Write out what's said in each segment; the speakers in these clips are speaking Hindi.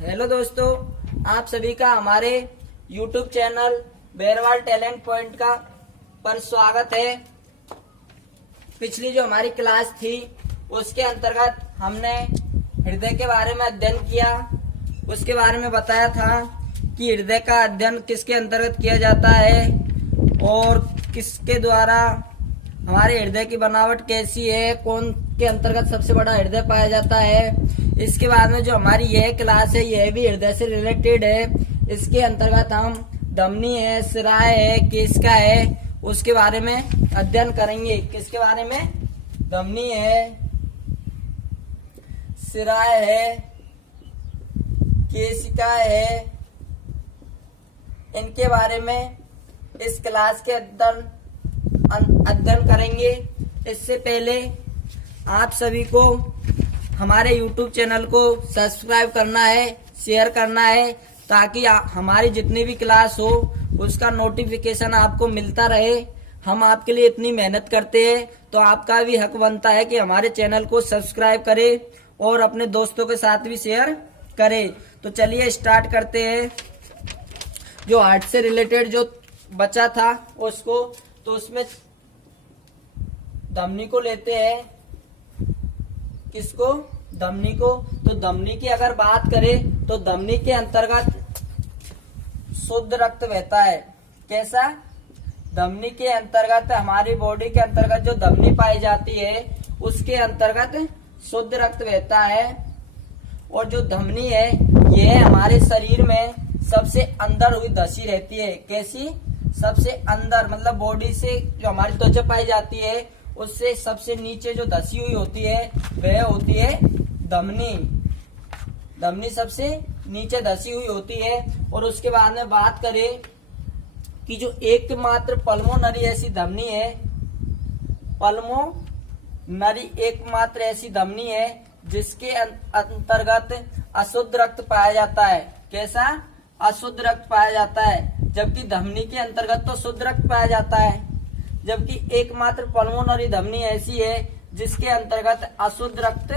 हेलो दोस्तों, आप सभी का हमारे YouTube channel Berwal talent point का पर स्वागत है। पिछली जो हमारी क्लास थी उसके अंतर्गत हमने हृदय के बारे में अध्ययन किया। उसके बारे में बताया था कि हृदय का अध्ययन किसके अंतर्गत किया जाता है और किसके द्वारा हमारे हृदय की बनावट कैसी है, कौन के अंतर्गत सबसे बड़ा हृदय पाया जाता है। इसके बाद में जो हमारी यह क्लास है यह भी हृदय से रिलेटेड है। इसके अंतर्गत हम धमनी है, सिराए है, केशिका है, उसके बारे में अध्ययन करेंगे। किसके बारे में? धमनी है, सिराए है, केशिका है, इनके बारे में इस क्लास के अध्ययन करेंगे। इससे पहले आप सभी को हमारे YouTube चैनल को सब्सक्राइब करना है, शेयर करना है, ताकि हमारी जितनी भी क्लास हो उसका नोटिफिकेशन आपको मिलता रहे। हम आपके लिए इतनी मेहनत करते हैं तो आपका भी हक बनता है कि हमारे चैनल को सब्सक्राइब करें और अपने दोस्तों के साथ भी शेयर करें। तो चलिए स्टार्ट करते हैं। जो हार्ट से रिलेटेड जो बचा था उसको, तो उसमें धमनी को लेते हैं। किसको? धमनी को। तो धमनी की अगर बात करें तो धमनी के अंतर्गत शुद्ध रक्त बहता है। कैसा? धमनी के अंतर्गत, हमारी बॉडी के अंतर्गत जो धमनी पाई जाती है उसके अंतर्गत शुद्ध रक्त बहता है। और जो धमनी है यह हमारे शरीर में सबसे अंदर हुई धसी रहती है। कैसी? सबसे अंदर, मतलब बॉडी से जो हमारी त्वचा पाई जाती है उससे सबसे नीचे जो धसी हुई होती है वह होती है धमनी। धमनी सबसे नीचे धसी हुई होती है। और उसके बाद में बात करें कि जो एकमात्र पल्मोनरी ऐसी धमनी है, पल्मोनरी एकमात्र ऐसी धमनी है जिसके अंतर्गत अशुद्ध रक्त पाया जाता है। कैसा? अशुद्ध रक्त पाया जाता है। जबकि धमनी के अंतर्गत तो शुद्ध रक्त पाया जाता है, जबकि एकमात्र पल्मोनरी धमनी ऐसी है जिसके अंतर्गत अशुद्ध रक्त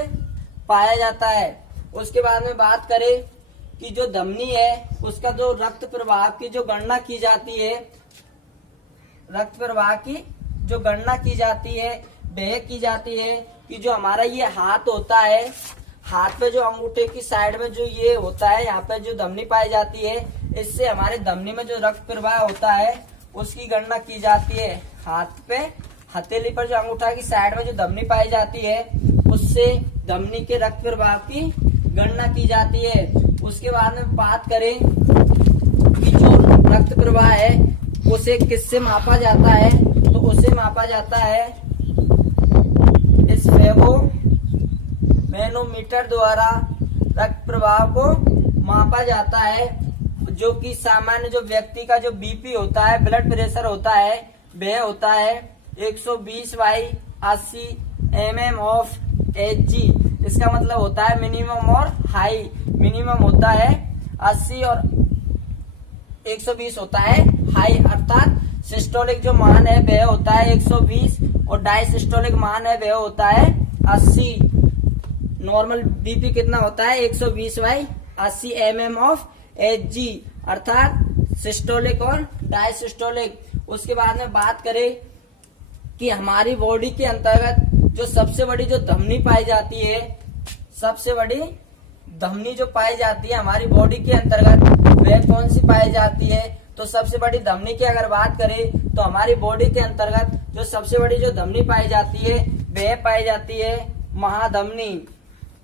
पाया जाता है। उसके बाद में बात करें कि जो धमनी है उसका जो रक्त प्रवाह की जो गणना की जाती है, रक्त प्रवाह की जो गणना की जाती है वह की जाती है कि जो हमारा ये हाथ होता है, हाथ पे जो अंगूठे की साइड में जो ये होता है, यहाँ पे जो धमनी पाई जाती है, इससे हमारे धमनी में जो रक्त प्रवाह होता है उसकी गणना की जाती है। हाथ पे हथेली पर जो अंगूठा की साइड में जो धमनी पाई जाती है उससे धमनी के रक्त प्रवाह की गणना की जाती है। उसके बाद में बात करें कि जो रक्त प्रवाह है उसे किससे मापा जाता है, तो उसे मापा जाता है इस मैनोमीटर द्वारा रक्त प्रवाह को मापा जाता है। जो कि सामान्य जो व्यक्ति का जो बीपी होता है, ब्लड प्रेशर होता है, वह होता है 120/80 mm ऑफ Hg। इसका मतलब होता है मिनिमम और हाई। मिनिमम होता है 80 और 120 होता है हाई। अर्थात सिस्टोलिक जो मान है वह होता है 120 और डायसिस्टोलिक मान है वह होता है 80। नॉर्मल बीपी कितना होता है? 120/80 mm ऑफ Hg, अर्थात सिस्टोलिक और डायसिस्टोलिक। उसके बाद में बात करें कि हमारी बॉडी के अंतर्गत जो सबसे बड़ी जो धमनी पाई जाती है, सबसे बड़ी धमनी जो पाई जाती है हमारी बॉडी के अंतर्गत वह कौन सी पाई जाती है? तो सबसे बड़ी धमनी की अगर बात करें तो हमारी बॉडी के अंतर्गत जो सबसे बड़ी जो धमनी पाई जाती है वह पाई जाती है महाधमनी।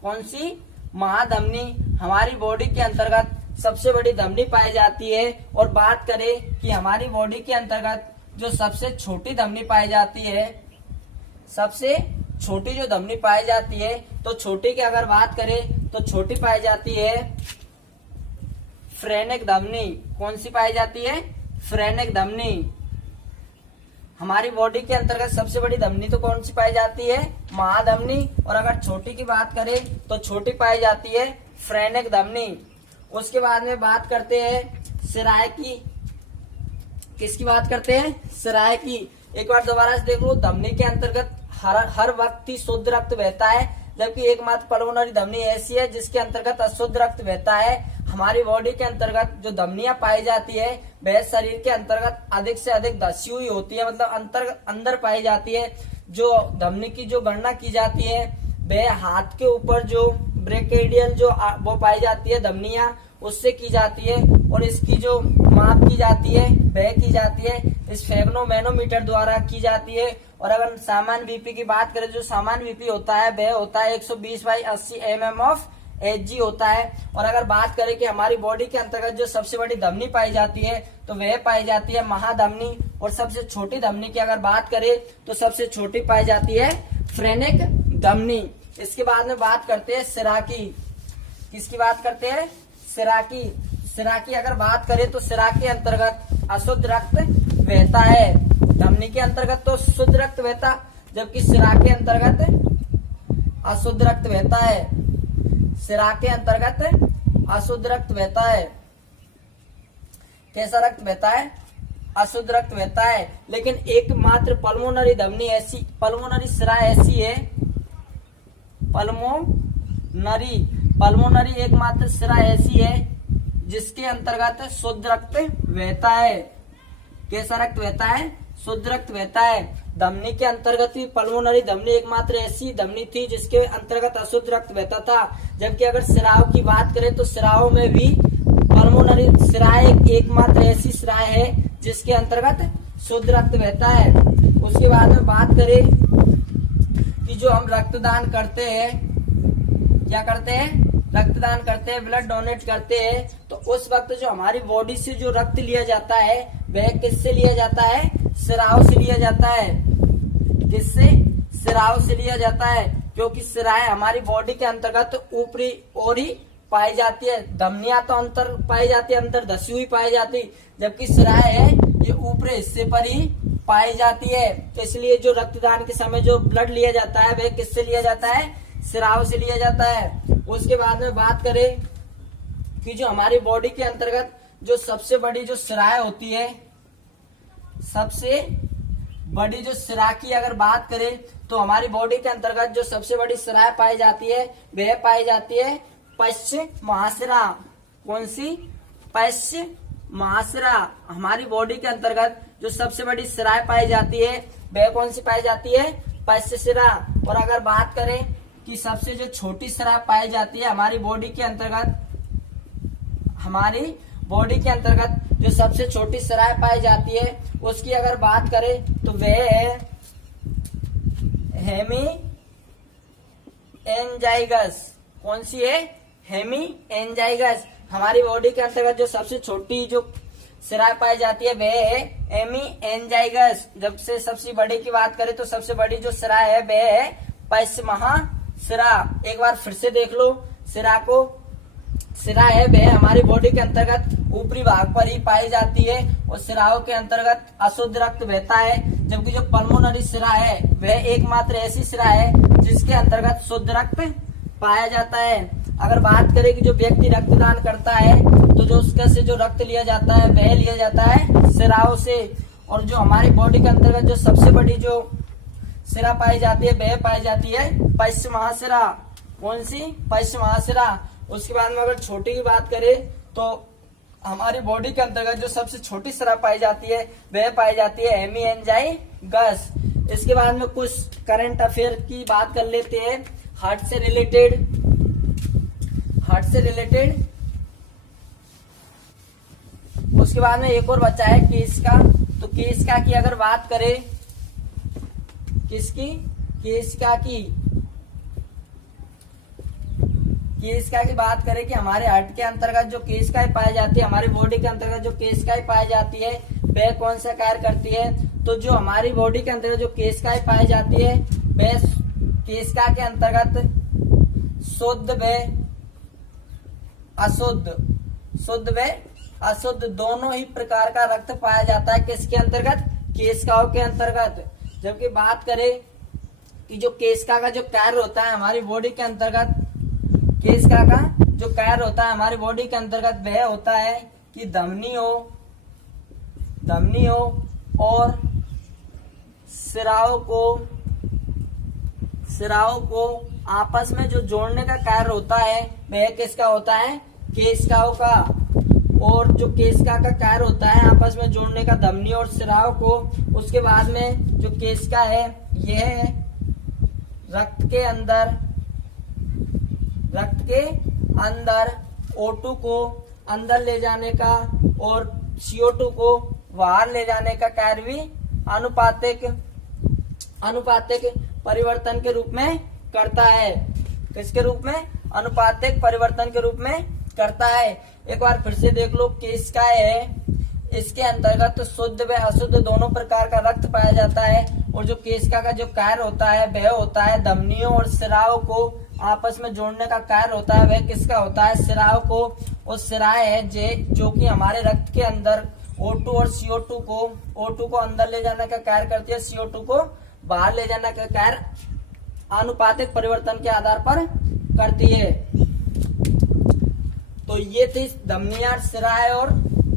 कौन सी? महाधमनी हमारी बॉडी के अंतर्गत सबसे बड़ी धमनी पाई जाती है। और बात करें कि हमारी बॉडी के अंतर्गत जो सबसे छोटी धमनी पाई जाती है, सबसे छोटी जो धमनी पाई जाती है, तो छोटी की अगर बात करें तो छोटी पाई जाती है फ्रेनेक धमनी। कौन सी पाई जाती है? फ्रेनेक धमनी। हमारी बॉडी के अंतर्गत सबसे बड़ी धमनी तो कौन सी पाई जाती है? महाधमनी। और अगर छोटी की बात करें तो छोटी पाई जाती है फ्रेनेक धमनी। उसके बाद में बात करते हैं सिराए की। किसकी बात करते हैं? सिराए की। एक बार दोबारा से देख लो, धमनी के अंतर्गत हर वक्त ही शुद्ध रक्त बहता है, जबकि एकमात्र पल्मोनरी धमनी ऐसी है जिसके अंतर्गत अशुद्ध रक्त बहता है। हमारी बॉडी के अंतर्गत जो धमनियां पाई जाती है वह शरीर के अंतर्गत अधिक से अधिक धसी हुई होती है, मतलब अंदर पाई जाती है। जो धमनी की जो गणना की जाती है वह हाथ के ऊपर जो ब्रैकेडियल जो वो पाई जाती है धमनियां, उससे की जाती है। और इसकी जो माप की जाती है वह की जाती है इस स्फेग्नोमैनोमीटर द्वारा की जाती है। और अगर सामान्य बीपी की बात करें, जो सामान्य बीपी होता है वह होता है 120/80 mm ऑफ Hg होता है। और अगर बात करें कि हमारी बॉडी के अंतर्गत जो सबसे बड़ी धमनी पाई जाती है तो वह पाई जाती है महाधमनी। और सबसे छोटी धमनी की अगर बात करें तो सबसे छोटी पाई जाती है फ्रेनिक धमनी। इसके बाद में बात करते हैं सिरा की। किसकी बात करते हैं? सिरा की। सिरा की अगर बात करें तो सिरा के अंतर्गत अशुद्ध रक्त बहता है। धमनी के अंतर्गत तो शुद्ध रक्त बहता, जबकि सिरा के अंतर्गत अशुद्ध रक्त बहता है। सिरा के अंतर्गत अशुद्ध रक्त बहता है। कैसा रक्त बहता है? अशुद्ध रक्त बहता है। लेकिन एकमात्र पल्मोनरी धमनी ऐसी, पल्मोनरी सिरा ऐसी है, पल्मोनरी एकमात्र सिरा ऐसी है जिसके अंतर्गत शुद्ध रक्त बहता है। कैसा रक्त बहता है? शुद्ध रक्त बहता है। धमनी के अंतर्गत भी पल्मोनरी धमनी एकमात्र ऐसी धमनी थी जिसके अंतर्गत अशुद्ध रक्त बहता था। जबकि अगर सिराओं की बात करें तो सिराओं में भी पल्मोनरी सिराएं एकमात्र ऐसी सिराएं है जिसके अंतर्गत शुद्ध रक्त बहता है। उसके बाद में बात करें कि जो हम रक्तदान करते हैं, क्या करते हैं? रक्तदान करते हैं, ब्लड डोनेट करते हैं, तो उस वक्त जो हमारी बॉडी से जो रक्त लिया जाता है वह किससे लिया जाता है? सिराओं से लिया जाता है। किससे? सिराओं से लिया जाता है, क्योंकि सिराएं हमारी बॉडी के अंतर्गत ऊपरी ओर ही पाई जाती है। धमनियां तो अंतर पाई जाती है, अंतर धसी हुई पाई जाती, जबकि सिराएं है ये ऊपरी हिस्से पर ही पाई जाती है। तो इसलिए जो रक्तदान के समय जो ब्लड लिया जाता है वह किससे लिया जाता है? सिराओं से लिया जाता है। उसके बाद में बात करें कि जो हमारी बॉडी के अंतर्गत जो सबसे बड़ी जो सिराएं होती है, सबसे बड़ी जो सिरा की अगर बात करें तो हमारी बॉडी के अंतर्गत जो सबसे बड़ी सिराएं पाई जाती है वह पाई जाती है पश्च महासिरा। कौन सी? पश्च महासिरा। हमारी बॉडी के अंतर्गत जो सबसे बड़ी सिराएं पाई जाती है वह कौन सी पाई जाती है? पश्च सिरा। और अगर बात करें कि सबसे जो छोटी सिरा पाई जाती है हमारी बॉडी के अंतर्गत, हमारी बॉडी के अंतर्गत जो सबसे छोटी सिराएं पाई जाती है उसकी अगर बात करें तो वह है हेमी एंजाइगस। कौन सी है? हेमी एंजाइगस। हमारी बॉडी के अंतर्गत जो सबसे छोटी जो सिराएं पाई जाती है वह है हेमी एंजाइगस। जब से सबसे बड़ी की बात करें तो सबसे बड़ी जो सिरा है वह है पश्च महासिरा। एक बार फिर से देख लो सिरा को। सिरा है वह हमारी बॉडी के अंतर्गत ऊपरी भाग पर ही पाई जाती है और सिराओं के अंतर्गत अशुद्ध रक्त बहता है। जबकि जो पल्मोनरी सिरा है वह एकमात्र ऐसी सिरा है जिसके अंतर्गत शुद्ध रक्त पाया जाता है। अगर बात करें कि जो व्यक्ति रक्तदान करता है तो जो उसका से जो रक्त लिया जाता है वह लिया जाता है सिराओं से। और जो हमारी बॉडी के अंतर्गत जो सबसे बड़ी जो सिरा पाई जाती है वह पाई जाती है पश्च महासिरा। कौन सी? पश्च महासिरा। उसके बाद में अगर छोटी की बात करें तो हमारी बॉडी के अंतर्गत जो सबसे छोटी सिरा पाई जाती है वह पाई जाती है हेमी एंजाइगस। इसके बाद में कुछ करंट अफेयर की बात कर लेते हैं हार्ट से रिलेटेड। उसके बाद में एक और बचा है केस का। तो केस का की अगर बात करें, किसकी? केस का की बात करें कि हमारे हार्ट के अंतर्गत जो केशिकाएं पाई जाती है, हमारी बॉडी के अंतर्गत जो केशिकाएं पाई जाती है वह कौन सा कार्य करती है? तो जो हमारी बॉडी के अंतर्गत जो केशिकाएं पाई जाती है वह केशिका के अंतर्गत शुद्ध व अशुद्ध दोनों ही प्रकार का रक्त पाया जाता है। किसके अंतर्गत? केशिकाओं के अंतर्गत। जबकि बात करें कि जो केशिका का जो कार्य होता है हमारी बॉडी के अंतर्गत, केशिका का जो कार्य होता है हमारी बॉडी के अंतर्गत वह होता है कि धमनी हो और सिराओं को आपस में जो जोड़ने का कार्य होता है वह किसका होता है, केशिकाओं का। और जो केशिका का कार्य होता है आपस में जोड़ने का धमनी और स्राव को। उसके बाद में जो केशिका है यह रक्त के अंदर O2 को अंदर ले जाने का और CO2 को बाहर ले जाने का कार्य भी अनुपातिक परिवर्तन के रूप में करता है। किसके रूप में, अनुपातिक परिवर्तन के रूप में करता है। एक बार फिर से देख लो, केशिका है, इसके अंतर्गत शुद्ध व अशुद्ध दोनों प्रकार का रक्त पाया जाता है। और जो केशिका का जो कार्य होता है वह होता है धमनियों और स्राव को आपस में जोड़ने का कार्य होता है। वह किसका होता है, स्राव को। और स्राव है जो कि हमारे रक्त के अंदर O2 और CO2 को अंदर ले जाने का कार्य करती है, CO2 को बाहर ले जाने का कार्य आनुपातिक परिवर्तन के आधार पर करती है। तो ये थी धमनियां, स्राव और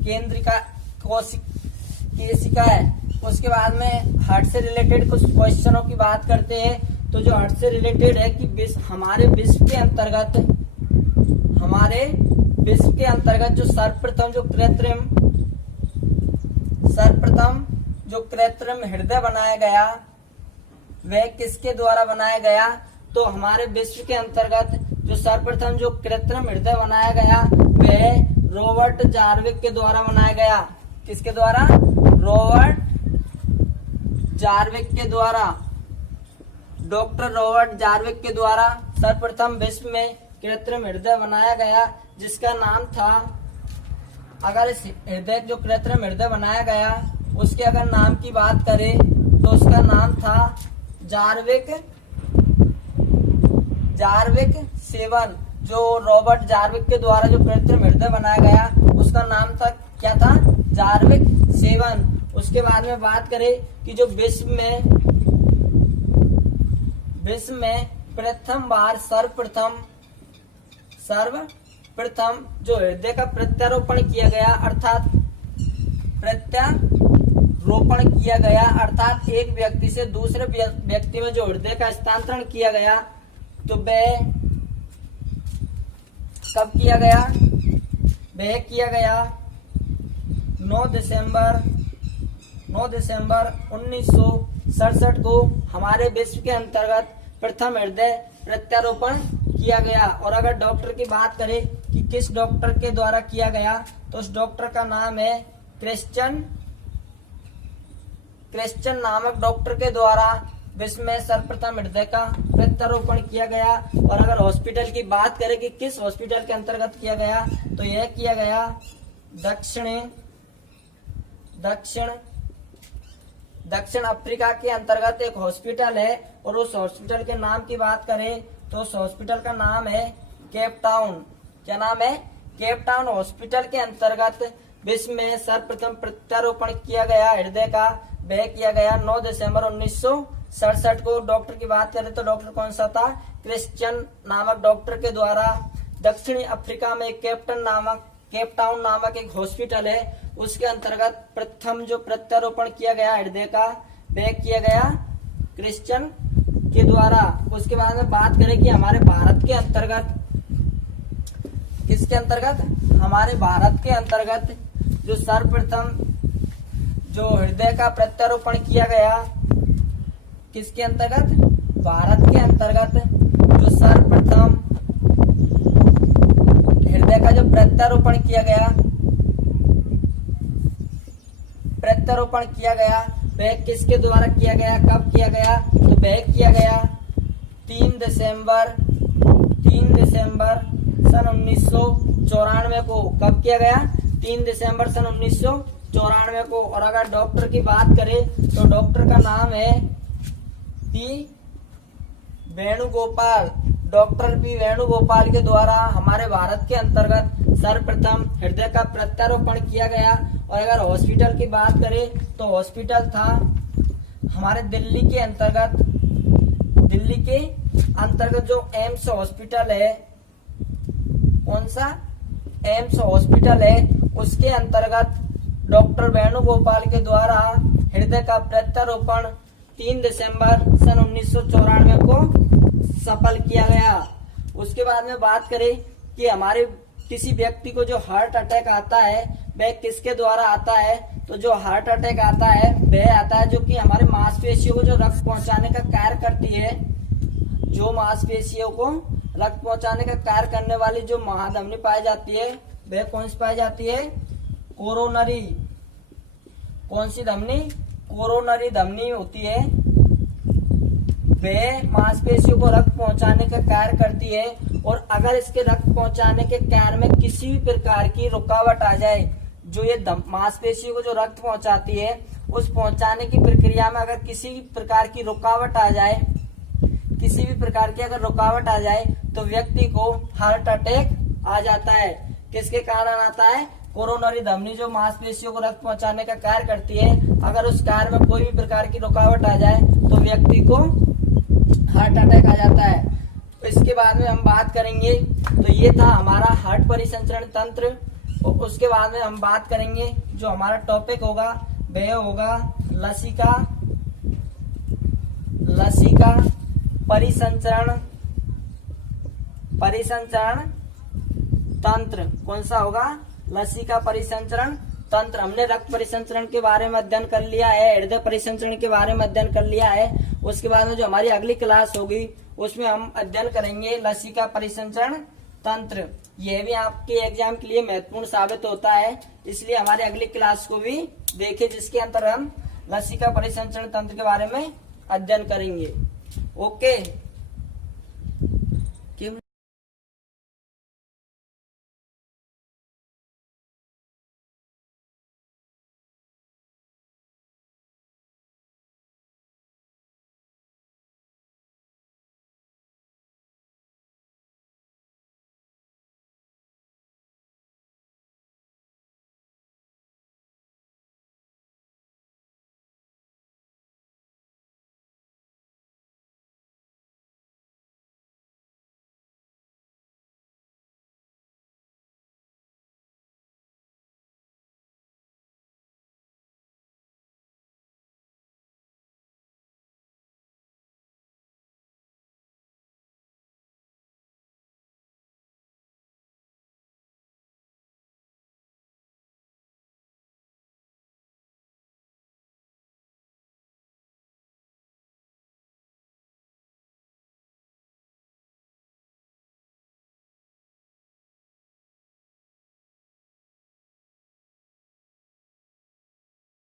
केंद्रिका केशिका है। उसके बाद में हार्ट से रिलेटेड कुछ क्वेश्चनों की बात करते हैं। तो जो हार्ट से रिलेटेड है कि हमारे विश्व के अंतर्गत जो सर्वप्रथम जो कृत्रिम हृदय बनाया गया वह किसके द्वारा बनाया गया। तो हमारे विश्व के अंतर्गत जो सर्वप्रथम जो कृत्रिम हृदय बनाया गया वह रॉबर्ट जार्विक के द्वारा बनाया गया। किसके द्वारा, रॉबर्ट जार्विक के द्वारा, डॉक्टर रॉबर्ट जार्विक के द्वारा सर्वप्रथम विश्व में कृत्रिम हृदय बनाया गया, जिसका नाम था, अगर इस हृदय जो कृत्रिम हृदय बनाया गया उसके अगर नाम की बात करें तो उसका नाम था जार्विक 7। जो रॉबर्ट जार्विक के द्वारा जो कृत्रिम हृदय बनाया गया उसका नाम था, क्या था, जार्विक 7। उसके बाद में बात करें कि जो विश्व में प्रथम बार सर्वप्रथम जो हृदय का प्रत्यारोपण किया गया, अर्थात एक व्यक्ति से दूसरे व्यक्ति में जो हृदय का हस्तांतरण किया गया, तो वह कब किया गया, वह किया गया 9 दिसंबर 1967 को हमारे विश्व के अंतर्गत प्रथम हृदय प्रत्यारोपण किया गया। और अगर डॉक्टर की बात करें कि किस डॉक्टर के द्वारा किया गया, तो उस डॉक्टर का नाम है क्रिश्चियन नामक डॉक्टर के द्वारा विश्व में सर्वप्रथम हृदय का प्रत्यारोपण किया गया। और अगर हॉस्पिटल की बात करें कि किस हॉस्पिटल के अंतर्गत किया गया, तो यह किया गया दक्षिण अफ्रीका के अंतर्गत एक हॉस्पिटल है। और उस हॉस्पिटल के नाम की बात करें तो उस हॉस्पिटल का नाम है केप टाउन। क्या नाम है, केप टाउन हॉस्पिटल के अंतर्गत विश्व में सर्वप्रथम प्रत्यारोपण किया गया हृदय का, वह किया गया 9 दिसंबर 1967 को। डॉक्टर की बात करें तो डॉक्टर कौन सा था, क्रिश्चियन नामक डॉक्टर के द्वारा दक्षिणी अफ्रीका में केप टाउन नामक एक हॉस्पिटल है, उसके अंतर्गत प्रथम जो प्रत्यारोपण किया गया हृदय का, वह किया गया क्रिश्चियन के द्वारा। उसके बाद में बात करें कि हमारे भारत के अंतर्गत, किसके अंतर्गत, हमारे भारत के अंतर्गत जो सर्वप्रथम जो हृदय का प्रत्यारोपण किया गया, किसके अंतर्गत, भारत के अंतर्गत जो सर्वप्रथम हृदय का जो प्रत्यारोपण किया गया वह किसके द्वारा किया गया, कब किया गया, तो वह किया गया 3 दिसंबर सन 1994 को। कब किया गया, 3 दिसंबर सन 1994 को। और अगर डॉक्टर की बात करें तो डॉक्टर का नाम है वेणुगोपाल। डॉक्टर पी वेणुगोपाल के द्वारा हमारे भारत के अंतर्गत सर्वप्रथम हृदय का प्रत्यारोपण किया गया। और अगर हॉस्पिटल की बात करें तो हॉस्पिटल था हमारे दिल्ली के अंतर्गत जो एम्स हॉस्पिटल है, कौन सा, एम्स हॉस्पिटल है, उसके अंतर्गत डॉक्टर वेणुगोपाल के द्वारा हृदय का प्रत्यारोपण 3 दिसंबर सन 1994 को सफल किया गया। उसके बाद में बात करें कि हमारे किसी व्यक्ति को जो हार्ट अटैक आता है वह किसके द्वारा आता है, तो जो हार्ट अटैक आता है वह आता है जो कि हमारे मांसपेशियों को जो रक्त पहुंचाने का कार्य करती है, जो मांसपेशियों को रक्त पहुंचाने का कार्य करने वाली जो महाधमनी पाई जाती है वह कौन सी पाई जाती है, कोरोनरी। कौन सी धमनी, कोरोनरी धमनी होती है, वह मांसपेशियों को रक्त पहुंचाने का कार्य करती है। और अगर इसके रक्त पहुंचाने के कार्य में किसी भी प्रकार की रुकावट आ जाए, जो ये मांसपेशियों को जो रक्त पहुंचाती है उस पहुंचाने की प्रक्रिया में अगर किसी भी प्रकार की रुकावट आ जाए, किसी भी प्रकार की अगर रुकावट आ जाए तो व्यक्ति को हार्ट अटैक आ जाता है। किसके कारण आता है, कोरोनरी धमनी जो मांसपेशियों को रक्त पहुंचाने का कार्य करती है, अगर उस कार्य में कोई भी प्रकार की रुकावट आ जाए तो व्यक्ति को हार्ट अटैक आ जाता है। तो इसके बाद में हम बात करेंगे, तो ये था हमारा हार्ट परिसंचरण तंत्र। और उसके बाद में हम बात करेंगे जो हमारा टॉपिक होगा वह होगा लसिका परिसंचरण तंत्र। कौन सा होगा, लसिका परिसंचरण तंत्र। हमने रक्त परिसंचरण के बारे में अध्ययन कर लिया है, हृदय परिसंचरण के बारे में अध्ययन कर लिया है। उसके बाद में जो हमारी अगली क्लास होगी उसमें हम अध्ययन करेंगे लसिका परिसंचरण तंत्र। यह भी आपके एग्जाम के लिए महत्वपूर्ण साबित होता है, इसलिए हमारी अगली क्लास को भी देखिए जिसके अंदर हम लसिका परिसंचरण तंत्र के बारे में अध्ययन करेंगे। ओके।